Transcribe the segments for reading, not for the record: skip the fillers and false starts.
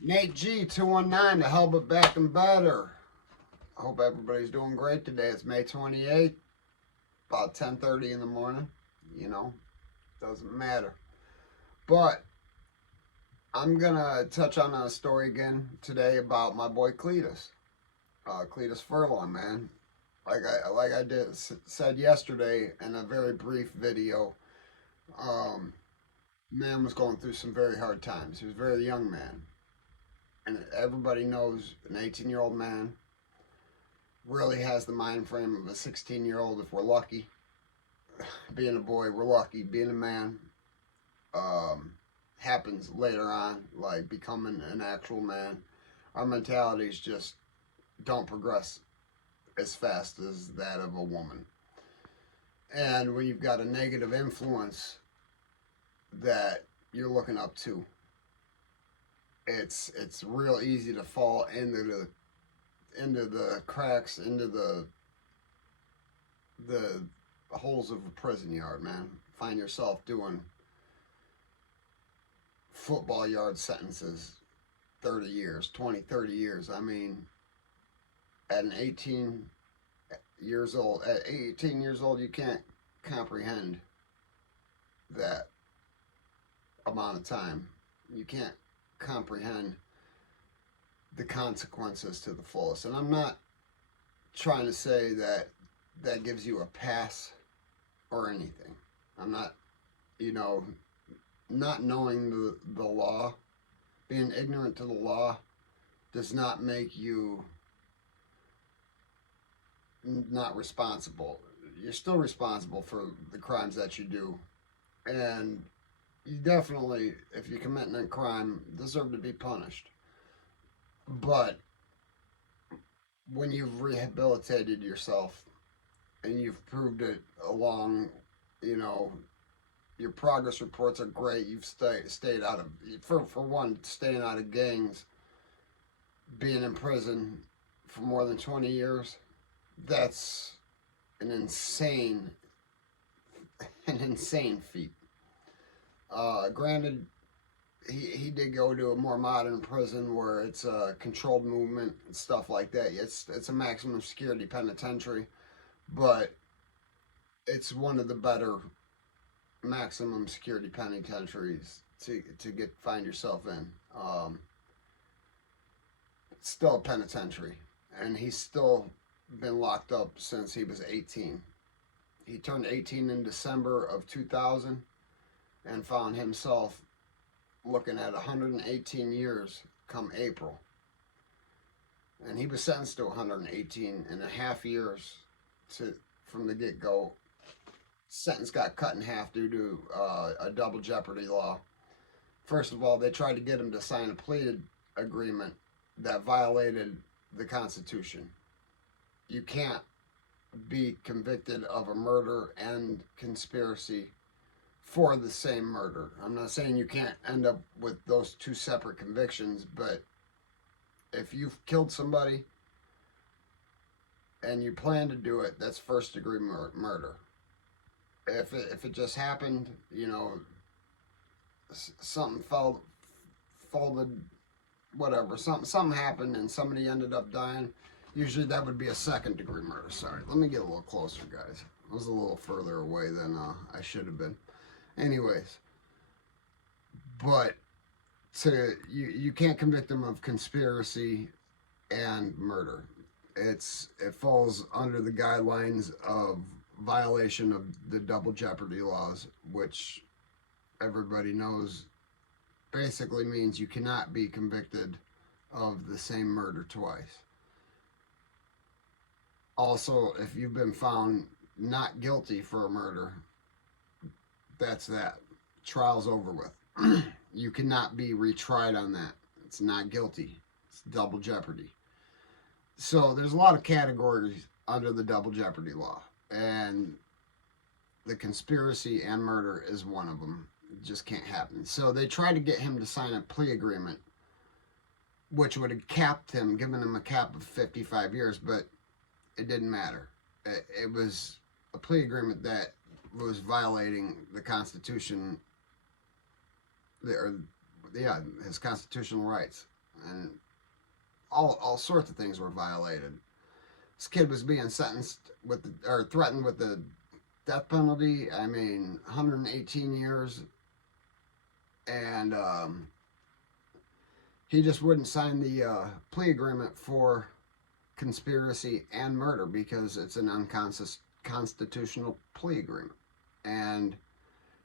Nate G 219 to help it back and better. I hope everybody's doing great today. It's May 28th, about 10:30 in the morning. You know, doesn't matter. But I'm gonna touch on a story again today about my boy Cleatus, Cleatus Furlong, man. Like I said yesterday in a very brief video, man was going through some very hard times. He was a very young man, and everybody knows an 18-year-old man really has the mind frame of a 16-year-old if we're lucky. Being a boy, we're lucky. Being a man happens later on, like becoming an actual man. Our mentalities just don't progress as fast as that of a woman. And when you've got a negative influence that you're looking up to, it's real easy to fall into the cracks, into the holes of a prison yard, man. Find yourself doing football yard sentences, 30 years, 20, 30 years. I mean, at 18 years old, you can't comprehend that amount of time. You can't comprehend the consequences to the fullest. And I'm not trying to say that gives you a pass or anything. I'm not, not knowing the law, being ignorant to the law does not make you not responsible. You're still responsible for the crimes that you do. And you definitely, if you're committing a crime, deserve to be punished. But when you've rehabilitated yourself and you've proved it along, your progress reports are great. You've stayed out of, for one, staying out of gangs, being in prison for more than 20 years, that's an insane feat. Granted, he did go to a more modern prison where it's a controlled movement and stuff like that. It's a maximum security penitentiary, but it's one of the better maximum security penitentiaries to find yourself in. It's still a penitentiary, and he's still been locked up since he was 18. He turned 18 in December of 2000 and found himself looking at 118 years come April. And he was sentenced to 118 and a half years from the get-go. Sentence got cut in half due to a double jeopardy law. First of all, they tried to get him to sign a plea agreement that violated the Constitution. You can't be convicted of a murder and conspiracy for the same murder. I'm not saying you can't end up with those two separate convictions, but if you've killed somebody and you plan to do it, that's first degree murder. If it just happened, something folded, whatever, something happened and somebody ended up dying, usually that would be a second degree murder. Sorry, let me get a little closer, guys. I was a little further away than I should have been. Anyways, but you can't convict them of conspiracy and murder. It falls under the guidelines of violation of the double jeopardy laws, which everybody knows basically means you cannot be convicted of the same murder twice. Also, if you've been found not guilty for a murder, that's that. Trial's over with. You cannot be retried on that. It's not guilty. It's double jeopardy. So there's a lot of categories under the double jeopardy law, and the conspiracy and murder is one of them. It just can't happen. So they tried to get him to sign a plea agreement, which would have capped him, given him a cap of 55 years, but it didn't matter. It was a plea agreement that was violating the Constitution his constitutional rights, and all sorts of things were violated. This kid was being sentenced or threatened with the death penalty. I mean, 118 years, and he just wouldn't sign the plea agreement for conspiracy and murder because it's an unconstitutional plea agreement. And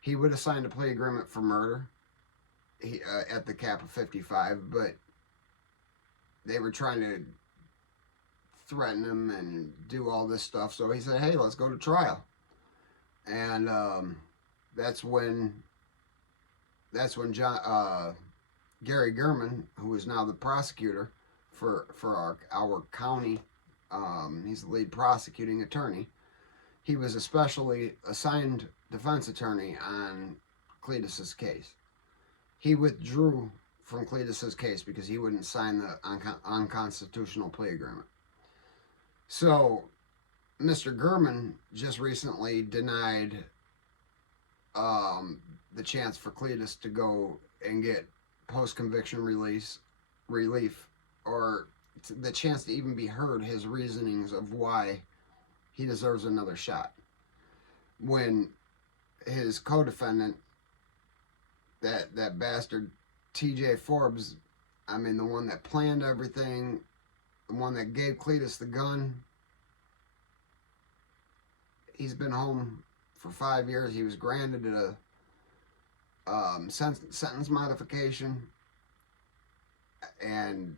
he would have signed a plea agreement for murder at the cap of 55, but they were trying to threaten him and do all this stuff. So he said, hey, let's go to trial. And that's when Gary Gurman, who is now the prosecutor for our county, he's the lead prosecuting attorney. He was especially assigned defense attorney on Cleatus's case. He withdrew from Cleatus's case because he wouldn't sign the unconstitutional plea agreement. So Mr. Gurman just recently denied the chance for Cleatus to go and get post-conviction relief, or the chance to even be heard his reasonings of why he deserves another shot. When his co-defendant, that bastard TJ Forbes, I mean, the one that planned everything, the one that gave Cleatus the gun, he's been home for 5 years. He was granted a sentence modification, and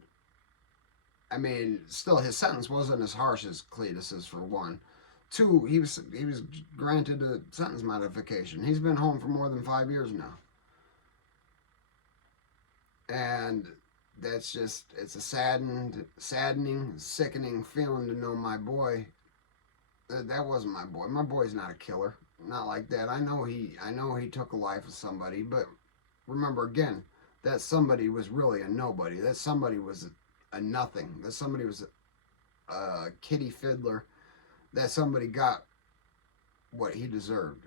I mean, still his sentence wasn't as harsh as Cleatus's, for one. Two, he was granted a sentence modification. He's been home for more than 5 years now. And that's just, it's a saddening, sickening feeling to know my boy, that wasn't my boy. My boy's not a killer. Not like that. I know he took a life of somebody, but remember again, that somebody was really a nobody. That somebody was a nothing. That somebody was a kitty fiddler. That somebody got what he deserved.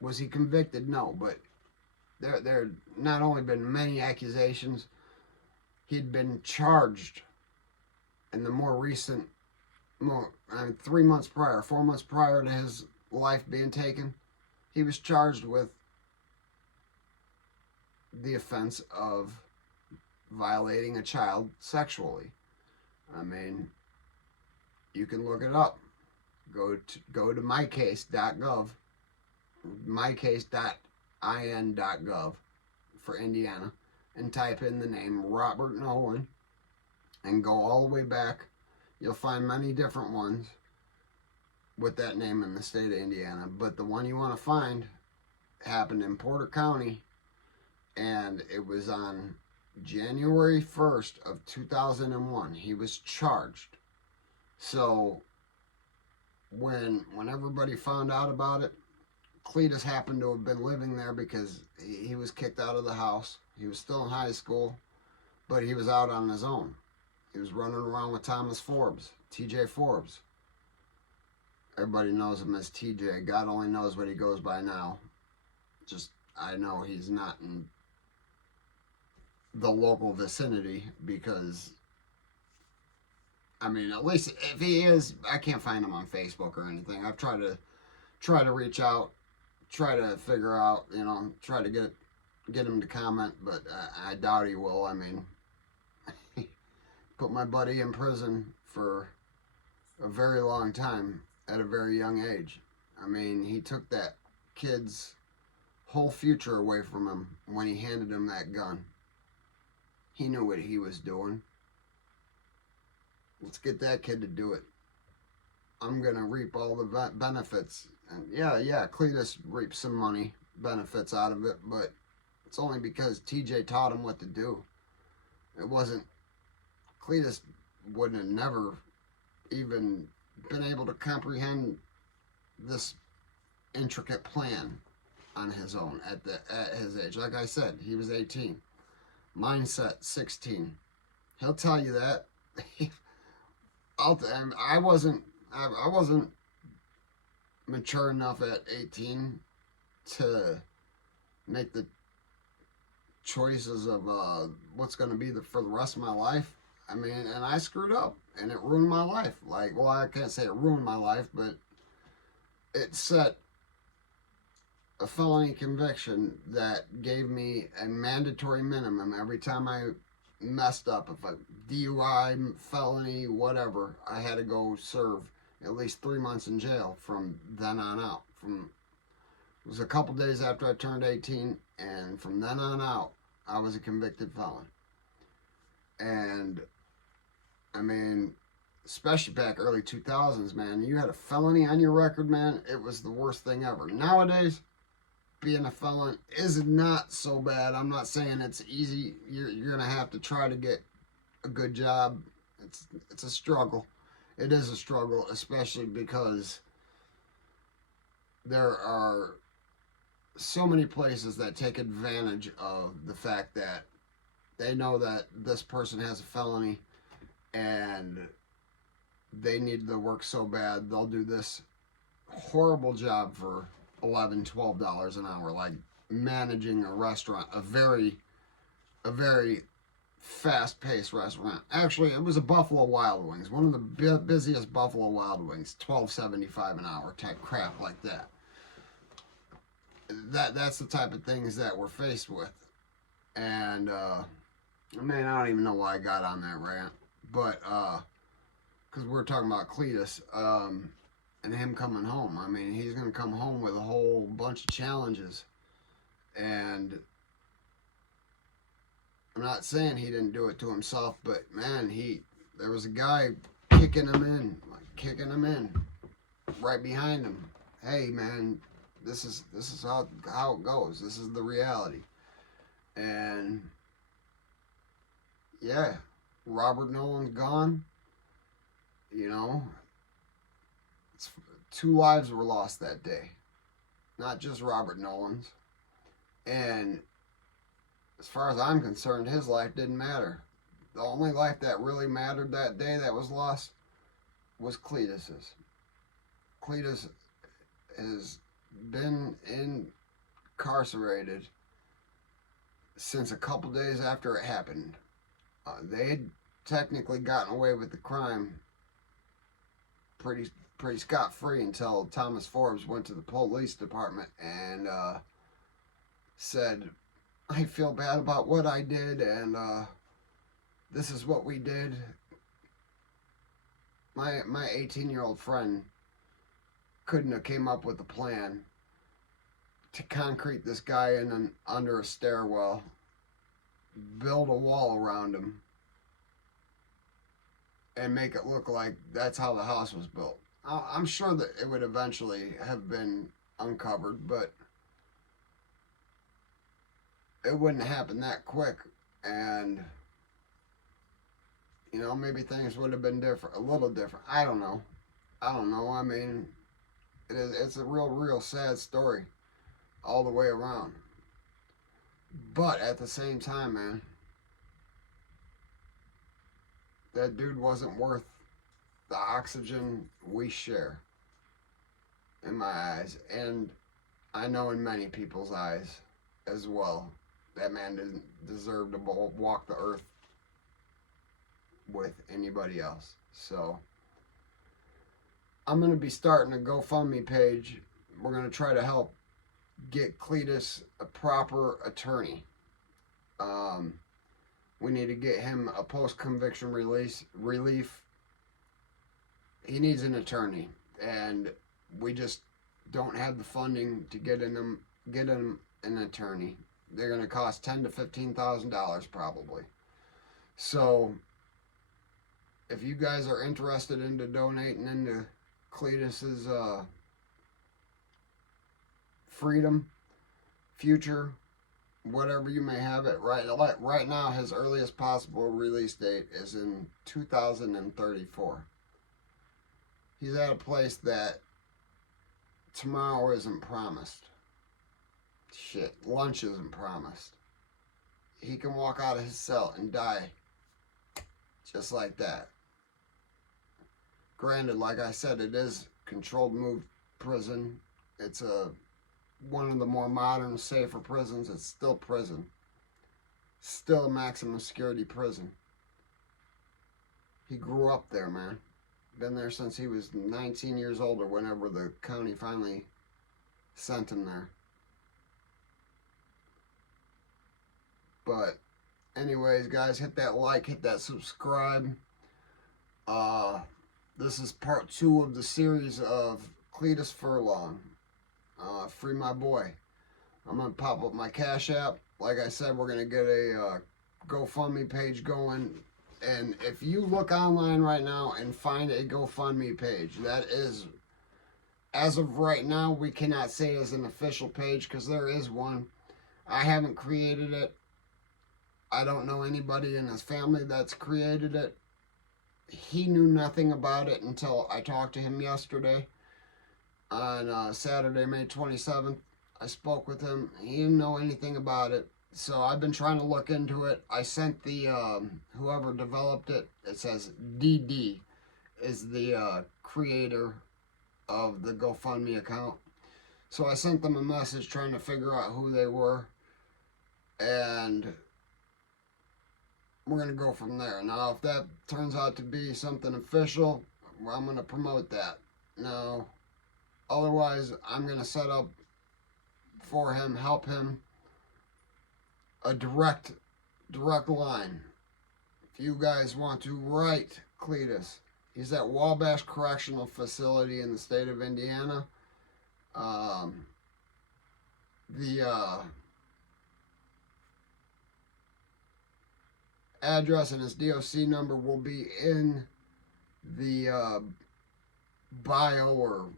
Was he convicted? No, but there not only been many accusations, he'd been charged in the more recent, 3 months prior, 4 months prior to his life being taken, he was charged with the offense of violating a child sexually. I mean, you can look it up. Go to mycase.gov, mycase.in.gov for Indiana, and type in the name Robert Nolan and go all the way back. You'll find many different ones with that name in the state of Indiana, but the one you want to find happened in Porter County, and it was on January 1st of 2001. He was charged. So when everybody found out about it, Cleatus happened to have been living there because he was kicked out of the house. He was still in high school, but he was out on his own. He was running around with Thomas Forbes, TJ Forbes. Everybody knows him as TJ. God only knows what he goes by now. Just, I know he's not in the local vicinity because, I mean, at least if he is, I can't find him on Facebook or anything. I've tried to reach out, try to figure out, try to get him to comment, but I doubt he will. I mean, put my buddy in prison for a very long time at a very young age. I mean, he took that kid's whole future away from him when he handed him that gun. He knew what he was doing. Let's get that kid to do it. I'm going to reap all the benefits. And yeah, Cleatus reaped some money, benefits out of it, but it's only because TJ taught him what to do. It wasn't, Cleatus wouldn't have never even been able to comprehend this intricate plan on his own at his age. Like I said, he was 18. Mindset, 16. He'll tell you that. I wasn't mature enough at 18 to make the choices of what's going to be for the rest of my life. I mean, and I screwed up, and it ruined my life. Like, well, I can't say it ruined my life, but it set a felony conviction that gave me a mandatory minimum every time I messed up. If a DUI, felony, whatever, I had to go serve at least 3 months in jail from then on out. It was a couple days after I turned 18, and from then on out, I was a convicted felon. And, I mean, especially back early 2000s, man, you had a felony on your record, man, it was the worst thing ever. Nowadays, being a felon is not so bad. I'm not saying it's easy. You're going to have to try to get a good job. It's a struggle. It is a struggle, especially because there are so many places that take advantage of the fact that they know that this person has a felony and they need to work so bad, they'll do this horrible job for $11, $12 an hour, like managing a restaurant, a very fast-paced restaurant. Actually, it was a Buffalo Wild Wings, one of the busiest Buffalo Wild Wings, $12.75 an hour type crap like that. That's the type of things that we're faced with. And I mean, I don't even know why I got on that rant, but because we're talking about Cleatus and him coming home. I mean, he's going to come home with a whole bunch of challenges, and I'm not saying he didn't do it to himself, but man, there was a guy kicking him in right behind him. Hey, man, this is how it goes. This is the reality. And yeah, Robert Nolan's gone. You know, 2 lives were lost that day, not just Robert Nolan's. And as far as I'm concerned, his life didn't matter. The only life that really mattered that day that was lost was Cletus's. Cletus has been incarcerated since a couple days after it happened. They had technically gotten away with the crime pretty scot-free until Thomas Forbes went to the police department and said, I feel bad about what I did, and this is what we did. My 18-year-old friend couldn't have came up with a plan to concrete this guy under a stairwell, build a wall around him, and make it look like that's how the house was built. I'm sure that it would eventually have been uncovered, but it wouldn't happen that quick. And, you know, maybe things would have been different, a little different. I don't know. I mean, it's a real sad story all the way around. But at the same time, man, that dude wasn't worth the oxygen we share, in my eyes, and I know in many people's eyes as well. That man didn't deserve to walk the earth with anybody else. So I'm going to be starting a GoFundMe page. We're going to try to help get Cleatus a proper attorney. We need to get him a post-conviction relief. He needs an attorney, and we just don't have the funding to get him an attorney. They're going to cost $10,000 to $15,000 probably. So if you guys are interested into donating into Cletus's freedom, future, whatever you may have it, right now his earliest possible release date is in 2034. He's at a place that tomorrow isn't promised. Shit, lunch isn't promised. He can walk out of his cell and die just like that. Granted, like I said, it is controlled move prison. It's one of the more modern, safer prisons. It's still prison. Still a maximum security prison. He grew up there, man. Been there since he was 19 years old or whenever the county finally sent him there. But anyways, guys, hit that like, hit that subscribe. This is part 2 of the series of Cleatus Furlong. Free my boy. I'm going to pop up my Cashapp. Like I said, we're going to get a GoFundMe page going. And if you look online right now and find a GoFundMe page, that is, as of right now, we cannot say is an official page because there is one. I haven't created it. I don't know anybody in his family that's created it. He knew nothing about it until I talked to him yesterday on Saturday, May 27th. I spoke with him. He didn't know anything about it. So I've been trying to look into it. I sent the, whoever developed it, it says DD is the creator of the GoFundMe account. So I sent them a message trying to figure out who they were. And we're going to go from there. Now, if that turns out to be something official, well, I'm going to promote that. Now, otherwise, I'm going to set up for him, help him, a direct line. If you guys want to write Cleatus, he's at Wabash Correctional Facility in the state of Indiana. The address and his DOC number will be in the bio or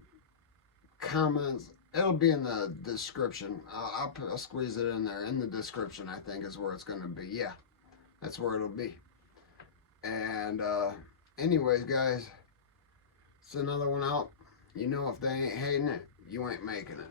comments. It'll be in the description. I'll squeeze it in there. In the description, I think, is where it's going to be. Yeah, that's where it'll be. And anyways, guys, it's another one out. You know, if they ain't hating it, you ain't making it.